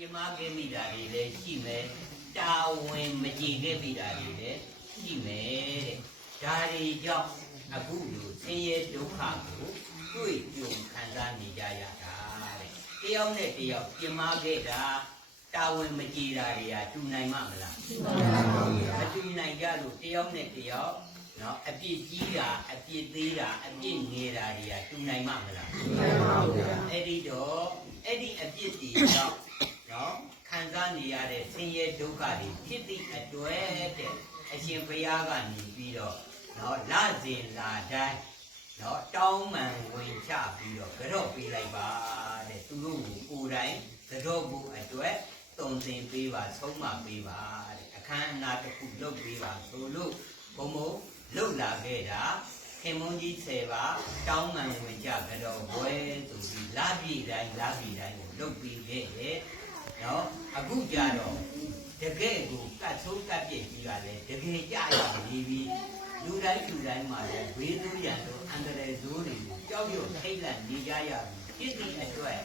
ပြင်မာခဲ့မိတာတွေလည်းရှိမယ်တာဝန်မကြည်ခဲ့မိတာတွေလည်းရှိမယ်တဲ့ဒါတွေကြောင့်အခုလိုဆင်းရဲဒုက္ခကိုတွေ့ကြုံခံစားနေကြရတာတဲ့တယောက်နဲ့တယောက်ပြင်မာခဲ့တာတာဝန်မကြည်တာတွေကတူနိုင်မှမလားမတူနိုင်ကြလို့တယောက်နဲ့တယောက်နော်အပြစ်ကြီးတာအပြစ်သေးတာအပြစ်ငယ်တာတွေကတူနိုင်မှမလားအဲ့ဒီတော့အဲ့ဒီအပြစ်တွေ ကြောင့်နော်ခံစားနေရတဲ့ဆင်းရဲဒုက္ခတွေဖြစ်သည့်အတွက်တဲ့အရှင်ဘုရားကနေပြီးတော့နော်လစဉ်လာတိုင်းနော်တောင်းမှန်ဝင်ချပြီးတော့ကြော့ပေးလိုက်ပါတဲ့သူတို့ကိုကိုယ်တိုင်ကြော့ဖို့အတွက်တုံသင်ပေးပါဆုံးမပေးပါတဲ့အခမ်းအနားတစ်ခုလုပ်ပေးပါဆိုလို့ဘုံဘုံလှုပ်လာခဲ့တာခင်မုန်းကြီး10ပါတောင်းမှန်ဝင်ကြကြတော့ဘွဲဆိုပြီးလာပြည်တိုင်းလာပြည်တိုင်းကိုလှုပ်ပြီးခဲ့တယ် နော်အခုကြတော့တကယ်ကိုကတ်ဆိုးကတ်ပြည့်ကြီးကလည်းတကယ်ကြရနေပြီလူတိုင်းလူတိုင်းမှာလည်းဘေးသူရန်တို့အန္တရာယ်ဇိုးတွေကိုကြောက်ရွံ့ထိတ်လန့်နေကြရပြီဖြစ်တဲ့အတွက်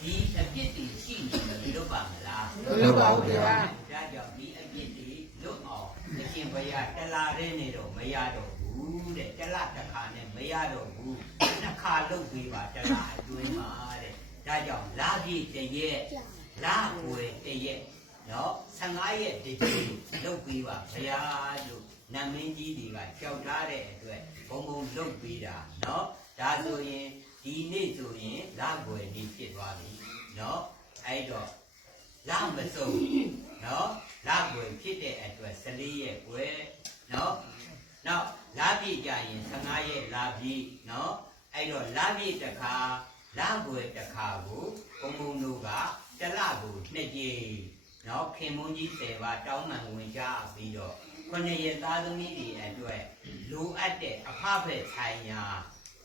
ဒီအပြစ်တွေရှိနေတယ်လို့ပါမလားမလုပ်ပါဘူးဗျာဒါကြောင့်ဒီအပြစ်တွေလွတ်အောင်အရှင်ဘုရားတလားရင်းနေတော့မရတော့ဘူးတဲ့တလားတစ်ခါနဲ့မရတော့ဘူးတစ်ခါလုပ်ပေးပါတလားအတွင်းမှာတဲ့ဒါကြောင့်လာပြည့်တရက် လာဝယ်တရက်နော်15ရက်ဒီကြိမ်လုပ်ပေးပါဘုရားလို့နတ်မင်းကြီးတွေကကြောက်ထားတဲ့အတွက်ဘုံဘုံလုပ်ပေးတာနော်ဒါဆိုရင်ဒီနေ့ဆိုရင်လာဝယ်နေဖြစ်သွားပြီနော်အဲ့တော့လာမစုံနော်လာွယ်ဖြစ်တဲ့အတွက်14ရက်ွယ်နော်နောက်လာပြည့်ကြရင်15ရက်လာပြည့်နော်အဲ့တော့လာပြည့်တစ်ခါလာွယ်တစ်ခါကိုဘုံဘုံတို့က တစ်လကိုနှစ်ကြိမ်နော်ခင်မွန်းကြီး10ပါးတောင်းမှန်ဝင်ကြပြီးတော့ခုနှစ်ရက်သားသမီးတွေအတွက်လိုအပ်တဲ့အဖဖက်ဆိုင်ရာ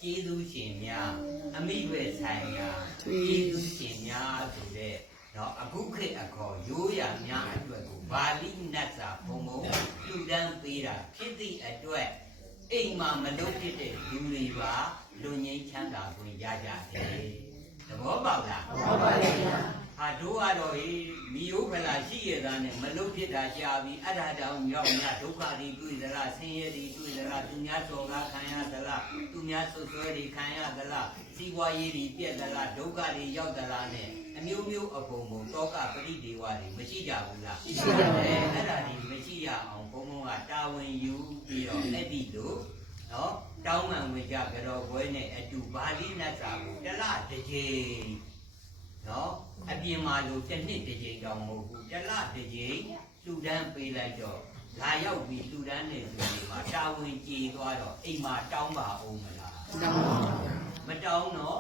ကျေးဇူးရှင်များအမိပဲဆိုင်ရာကျေးဇူးရှင်များဆိုတဲ့နော်အခုခေတ်အခေါ်ရိုးရာများအတွက်ကိုဗာလိနတ်စာဘုံဘုံလူတန်းပေးတာဖြစ်သည့်အတွက်အိမ်မှာမလုပ်ဖြစ်တဲ့လူတွေပါလူငင်းချမ်းသာခွင့်ရကြတယ်သဘောပေါက်လားဟုတ်ပါရဲ့ ဗျာဟာတို့ကတော့ဟေးမိယိုးဖလာရှိရတာနဲ့မလုပ်ဖြစ်တာကြာပြီအဲ့ဒါတောင်ရောက်ညဒုက္ခတွေတွေ့သလားဆင်းရဲတွေတွေ့သလားသူများစော်ကားခံရသလားသူများဆွဆွဲတွေခံရသလားစီးပွားရေးတွေပြက်သလားဒုက္ခတွေရောက်သလားနဲ့အမျိုးမျိုးအပုံပုံတောကပရိဒေဝတွေမရှိကြဘူးလားရှိကြပါဘူးအဲ့ဒါတွေမရှိရအောင်ဘုံဘုံကတာဝန်ယူပြီးတော့အဲ့ဒီလိုနော်တောင်းမှန်ဝင်ကြကြတော့ဘွဲနဲ့အတူဗာလိနတ်စာကိုတစ်လတစ်ကြိမ်နော် အပြင်မှာလို့တစ်နှစ်တစ်ကြိမ်တောင်မဟုတ်ဘူးတစ်လတစ်ကြိမ်လှူဒန်းပေးလိုက်တော့လာရောက်ပြီးလှူဒန်းနေသူတွေမှာတာဝန်ကြည်သွားတော့အိမ်မှာတောင်းပါအောင်မလားတောင်းပါဗျာမတောင်းတော့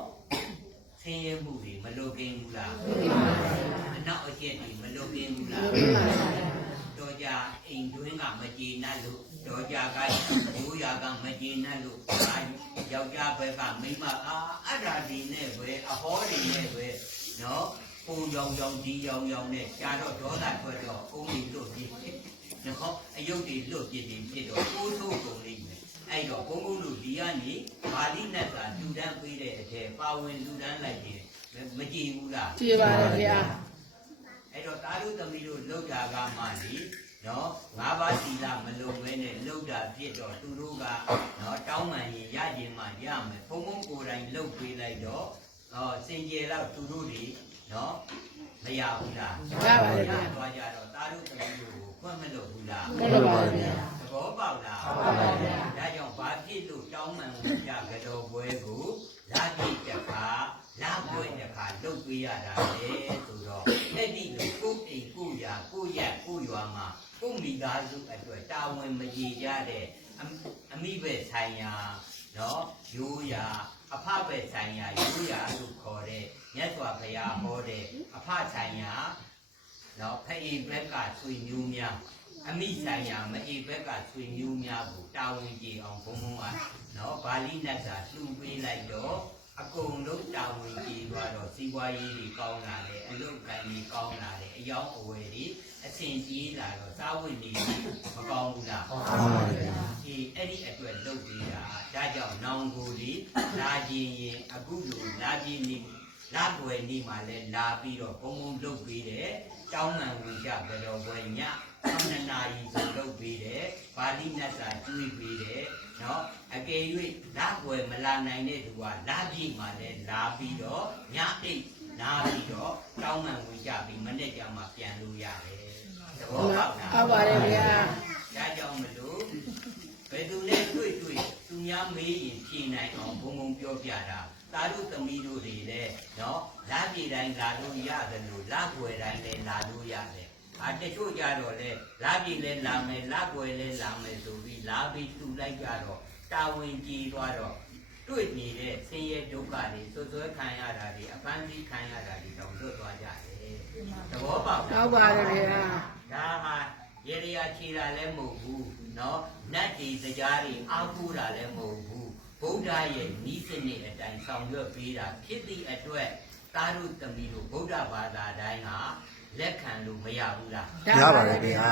ဆင်းရဲမှုတွေမလွတ်ကင်းဘူးလားဟုတ်ပါဗျာအနောက်အကျက်တွေမလွတ်ကင်းဘူးလားဟုတ်ပါဗျာတော်ကြအိမ်တွင်းကမကြေနပ်လို့တော်ကြကရိုးရာကမကြေနပ်လို့အာယောက်ျားဘက်ကမိန်းမအာအဲ့ဒါဒီနဲ့ပဲအဟောတွေနဲ့ပဲနော် ပုံရောင်ရောင်ဒီရောင်ရောင်နဲ့ရှားတော့ဒေါသထွက်တော့အုံးကြီးလွတ်ပြီးနော်အယုတ်တွေလွတ်ပြီးဖြစ်တော့ကိုးဆိုးကုန်လိမ့်မယ်အဲ့တော့ဘုံဘုံတို့ဒီကနေဗာလိနတ်ကလူတန်းပေးတဲ့အထက်ပါဝင်လူတန်းလိုက်ရင်မကြည်ဘူးလားကြည့်ပါရဲ့ဗျာအဲ့တော့တာရုသမီးတို့လောက်တာကမှဒီနော်ငါးပါးသီလမလုံမဲနဲ့လောက်တာဖြစ်တော့သူတို့ကနော်တောင်းမှန်ရင်ရခြင်းမှရမယ်ဘုံဘုံကိုယ်တိုင်လှုပ်ပေးလိုက်တော့ဟောစင်ကြယ်တော့သူတို့တွေ နော်မရဘူးလားရပါတယ်ဗျာသွားကြတော့တာရုသမီးတို့ကိုခွင့်မလို့ဘူးလားဟုတ်ပါပါဗျာသဘောပေါက်လားဟုတ်ပါဗျာဒါကြောင့်ဘာဖြစ်လို့တောင်းမှန်ဝင်ကြကြတော်ပွဲကိုလာပြည့်တစ်ခါလာပွဲတစ်ခါလုတ်ပေးရတာလေဆိုတော့အဲ့ဒီလိုကိုယ်အိမ်ကိုယ်ရာကိုယ့်ရက်ကိုယ့်ရွာမှာကိုယ့်မိသားစုအတွက်တာဝန်မကြီးကြတဲ့အမအမိပဲဆိုင်ရာနော်ရိုးရာ အဖပဲဆိုင်ရာရိုးရာလို့ခေါ်တဲ့မြတ်စွာဘုရားဟောတဲ့အဖဆိုင်ရာနော်ဖအေဘက်ကဆွေမျိုးများအမိဆိုင်ရာမအေဘက်ကဆွေမျိုးများကိုတာဝန်ကြည့်အောင်ဘုံဘုံကနော်ဗာလိနတ်စာလှူပေးလိုက်တော့အကုန်လုံးတာဝန်ကြည့်သွားတော့စီးပွားရေးတွေကောင်းလာတယ်အလုပ်ကိုင်းတွေကောင်းလာတယ်အယောင်အဝယ်တွေအဆင်ပြေလာတော့စားဝတ်နေမကောင်းဘူးလားဟုတ်ပါဗျာဒီ အဲ့ဒီအတွက်လုပ်ပေးတာဒါကြောင့်နောင်ကိုဒီလာခြင်းရင်အခုလိုလာခြင်းနေလာွယ်နေမှာလဲလာပြီးတော့ဘုံဘုံလုပ်ပြီးတယ်တောင်းမှန်ဝင်ကြဘယ်တော်ဘွယ်ည9နာရီဆိုလုပ်ပြီးတယ်ပါဠိနတ်စာကျွေးပြီးတယ်နော်အကယ်၍လာွယ်မလာနိုင်တဲ့သူကလာပြည့်မှာလဲလာပြီးတော့ညအိတ်လာပြီးတော့တောင်းမှန်ဝင်ကြပြီးမနေ့ကမှပြန်လို့ရတယ်သဘောပေါက်လားဟုတ်ပါတယ်ဗျာဒါကြောင့်မလို့ ဘယ်သူနဲ့တွေ့တွေ့သူများမေးရင်ဖြေနိုင်အောင်ဘုံဘုံပြောပြတာသာတို့သမီးတို့တွေလည်းနော်လာပြည်တိုင်းလာလို့ရတယ်လို့လာွယ်တိုင်းလည်းလာလို့ရတယ်အာတချို့ကြတော့လေလာပြည်လည်းလာမယ်လာွယ်လည်းလာမယ်ဆိုပြီးလာပြီးတူလိုက်ကြတော့တာဝန်ကြီးသွားတော့တွေ့နေတဲ့ဆင်းရဲဒုက္ခတွေဆွဆွဲခံရတာတွေအပန်းကြီးခံရတာတွေတော့လွတ်သွားကြတယ်သဘောပေါက်လားဟုတ်ပါတယ်ဗျာဒါဟာရေရယာခြေတာလည်းမဟုတ်ဘူး နော်နတ်ကြီးတရားတွေအားကိုးတာလည်းမဟုတ်ဘူးဗုဒ္ဓရဲ့ဤစနစ်အတိုင်းဆောင်ရွက်ပေးတာဖြစ်သည့်အတွက်တာရုသမီးတို့ဗုဒ္ဓဘာသာတိုင်းဟာလက်ခံလို့မရဘူးလားရပါတယ်ခင်ဗျာ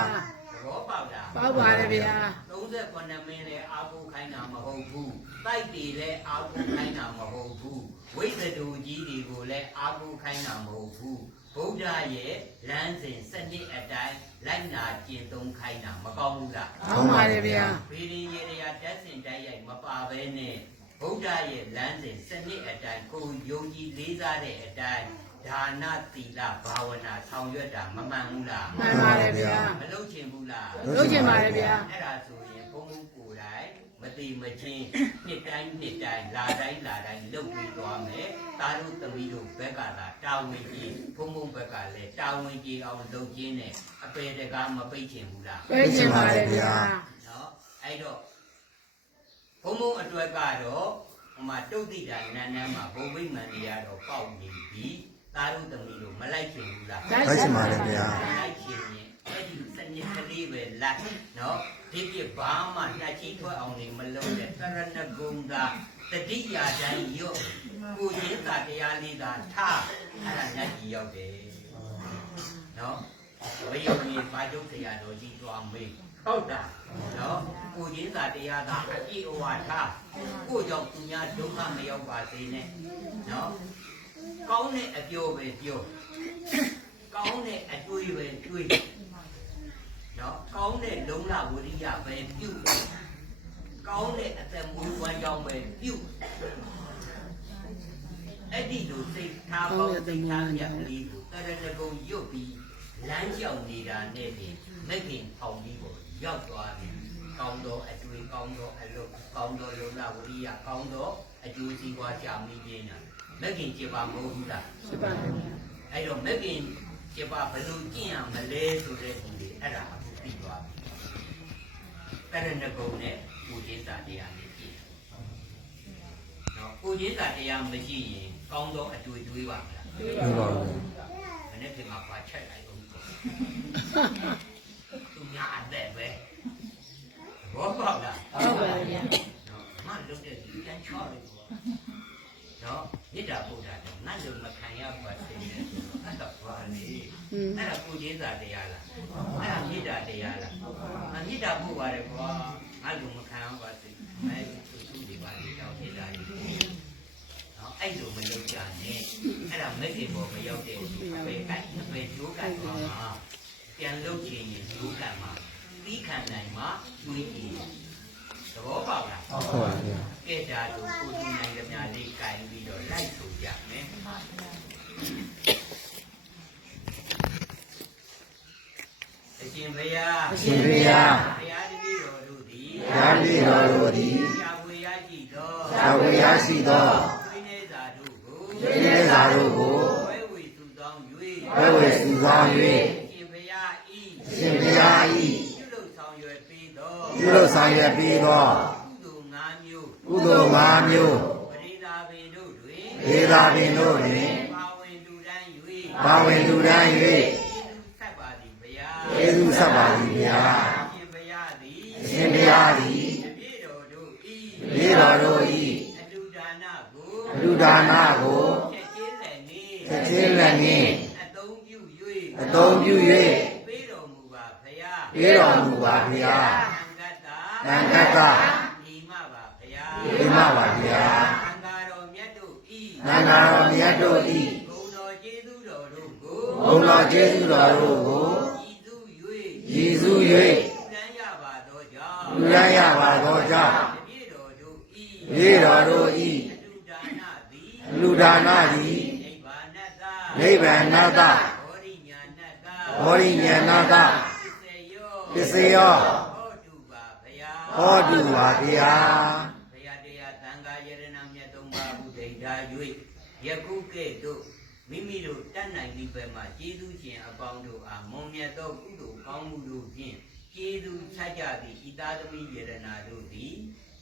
ဘောပေါက်လားပေါက်ပါတယ်ဗျာ38မင်းလည်းအာဟုခိုင်းတာမဟုတ်ဘူးတိုက်တွေလည်းအာဟုခိုင်းတာမဟုတ်ဘူးဝိသဒူကြီးတွေကိုလည်းအာဟုခိုင်းတာမဟုတ်ဘူးဗုဒ္ဓရဲ့လမ်းစဉ်စနစ်အတိုင်းလိုက်နာကျင့်သုံးခိုင်းတာမကောင်းဘူးလားဟုတ်ပါတယ်ဗျာဗေဒင်ရေရာတက်စင်တိုက်ရိုက်မပါဘဲနဲ့ဗုဒ္ဓရဲ့လမ်းစဉ်စနစ်အတိုင်းကိုယုံကြည်လေးစားတဲ့အတိုင်း ဒါနသီလဘာဝနာဆောင်ရွက်တာမမှန်ဘူးလားမှန်ပါတယ်ဗျာမလုပ်ချင်ဘူးလားလုပ်ချင်ပါတယ်ဗျာအဲ့ဒါဆိုရင်ဘုံဘုံကိုယ်တိုင်မတိမချင်းနှစ်တိုင်းနှစ်တိုင်းလာတိုင်းလာတိုင်းလုပ်ပြီးသွားမယ်တာတို့သမီးတို့ဘက်ကသာတာဝန်ကြီးဘုံဘုံဘက်ကလည်းတာဝန်ကြီးအောင်လုပ်ခြင်းနဲ့အပေတကားမပိတ်ချင်ဘူးလားပြေးချင်ပါတယ်ဗျာနော်အဲ့တော့ဘုံဘုံအတွက်ကတော့ဟိုမှာတုတ်တိတာနန်းနန်းမှာဘုံမိတ်မှန်တွေကတော့ပေါက်နေပြီ တာတို့သမီးတို့မလိုက်ချင်ဘူးလားလိုက်လိုက်ချင်ပါတယ်ဗျာလိုက်ချင်ရင်အဲ့ဒီစနစ်ကလေးပဲလိုက်နော်ဒီပြဘာမှနှချီထွက်အောင်နေမလုံးနဲ့တရဏဂုံကတတိယတိုင်းရော့ကိုရင်းသာတရားလေးသာထားအဲ့ဒါညကြီးရောက်တယ်နော်ဝိယုံကြီးပါကျုပ်တရားတော်ကြီးသွားမေးဟုတ်တာနော်ကိုရင်းသာတရားသာအကြည့်အဝါထားကိုကြောင့်သူများဒုက္ခမရောက်ပါစေနဲ့နော် ကောင်းတဲ့အကျိုးပဲပြောကောင်းတဲ့အတွေ့ပဲတွေ့နော်ကောင်းတဲ့လုံလဝရိယပဲပြုကောင်းတဲ့အသက်မွေးဝမ်းကြောင်းပဲပြုအဲ့ဒီလိုစိတ်ထားပေါင်းစိတ်ထားမြတ်လေးကိုတရဏဂုံရွတ်ပြီးလမ်းလျှောက်နေတာနဲ့ပြင်မက်ခင်ဖောင်ကြီးကိုရောက်သွားပြီကောင်းသောအတွေ့ကောင်းသောအလုပ်ကောင်းသောလုံလဝရိယကောင်းသောအကျိုးစီးပွားကြမိခြင်းနာ မက်ခင်ကြပါမဟုတ်ဘူးလားဖြစ်ပါတယ်ဗျာအဲ့တော့မက်ကင်ကျပါဘယ်လိုကျင့်ရမလဲဆိုတဲ့ဒီလေအဲ့ဒါအခုပြီးသွားပြီ။တရဏဂုံနဲ့ကိုချင်းစာတရားလေးကြည့်။နော်ကိုချင်းစာတရားမရှိရင်ကောင်းသောအတွေ့တွေးပါမလားဟုတ်ပါဘူး။မနေ့ကမှပါချက်လိုက်အောင်ပေါ့။သူများအသက်ပဲ။ဘောပေါက်လားဟုတ်ပါတယ်ဗျာ။နော်မလုပ်တဲ့ဒီတန်းချော့လိုက်ပေါ့။ နော်မေတ္တာပို့တာတော့ငါတို့မခံရပါစေနဲ့။အဲ့တော့ဘာလဲอืมအဲ့ဒါကိုချင်းစာတရားလားအဲ့ဒါမေတ္တာတရားလားအမေတ္တာပို့ပါတယ်ကွာငါလူမခံအောင်ပါစေအဲသူသူဒီပါလေတော့မေတ္တာကြီးနော်အဲ့လိုမလုပ်ကြနဲ့အဲ့ဒါမက်ခင်ပေါ်မရောက်တဲ့အပေကိုက်အပေကျိုးကိုက်သွားမှာပြန်လုပ်ချင်ရင်ကျိုးကံမှာသီးခံနိုင်မှာတွေးကြည့်သဘောပေါက်လားဟုတ်ပါဗျာ ကဲဒါတို့ကိုယ်သူနိုင်ကြများလေးကင်ပြီးတော့လိုက်ဆိုကြမယ်အရှင်ဘုရားအရှင်ဘုရားဘုရားတပည့်တော်တို့သည်ဘုရားတိတော်တို့သည်ရှားဝေရရှိသောသာဝေရရှိသောဝိနေသာတို့ကိုဝိနေသာတို့ကိုဝဲဝေစုဆောင်၍ဝဲဝေစုဆောင်၍အရှင်ဘုရားဤအရှင်ဘုရား၏ပြုလုပ်ဆောင်ရွယ်ပေးသောပြုလုပ်ဆောင်ရွက်ပြီးသောကုသိုလ်၅မျိုး ကုသိုလ်၅မျိုးပရိသာပင်တို့တွင်ဒေသာပင်တို့တွင်ပါဝင်တူတန်း၍ပါဝင်သူတိုင်း၍ဆက်ပါသည်ဘုရားယေရှုဆက်ပါသည်ဘုရားအရှင်ဘုရားသည်အရှင်ဘုရားသည်တပည့်တော်တို့ဤမြေတော်တို့၏အတုဒါနကိုလူဒါနကိုချက်ချင်းလည်းနေချက်ချင်းလက်နှင့်အသုံးပြုအသုံးပြု၍၍ပေးတော်မူပါဘုရားပေးတော်မူပါဘုရားသံဃတ္တာသံဃတ္တ ဒီမပါဘုရားဒီမပါဘုရားသံဃာတော်မြတ်တို့ဤသနန္ဒာတော်မြတ်တို့သည်ဘုံတော်ကျေးဇူးတော်တို့ကိုဘုံတော်ကျေးဇူးတော်တို့ကိုရည်စူး၍ရည်စူးလမ်းရပါသောကြောင့်၍လူရန်ရပါသောကြောင့်ပြေတော်တို့ဤပြေတော်တို့ဤအလူဒါနသည်လူဒါနသည်နိဗ္ဗာနတ္တနိဗ္ဗာန်တဘောရိညာဏတ္တဘောရိညာဏတပစ္စယောပစ္စယောဟောတုပါဗျာဟောတုပါဗျာဘုရားတရား သံဃာယရဏမြတ်သုံးပါးဟုဒိဋ္ဌာ၍ယခုကဲ့သို့မိမိတို့တတ်နိုင်သည့်ဘက်မှကျေးဇူးရှင်အပေါင်းတို့အားမွန်မြတ်သောကုသိုလ်ကောင်းမှုတို့ဖြင့်ကျေးဇူးချကြသည့်ဤသားသမီးယရဏတို့သည်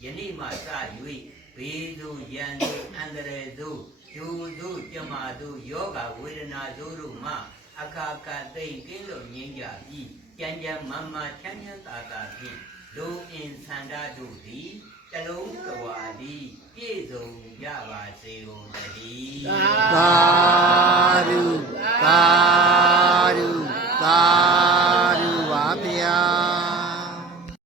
ယနေ့မှစ၍ဘေးသို့ရန်သို့အန္တရာယ်သို့ဂျိုသို့ကြမာသို့ယောဂဝေဒနာသို့တို့မှအခါကသိမ့်ကင်းလို့ငြိမ်းကြပြီးကြံကြံမမချမ်းချမ်းသာသာဖြင့်လူအင်ဆန္ဒတို့သည် တလုံးတဝါသည်ပြည့်စုံကြပါစေကုန်တည်းသာဓုသာဓုသာဓုပါဗျာ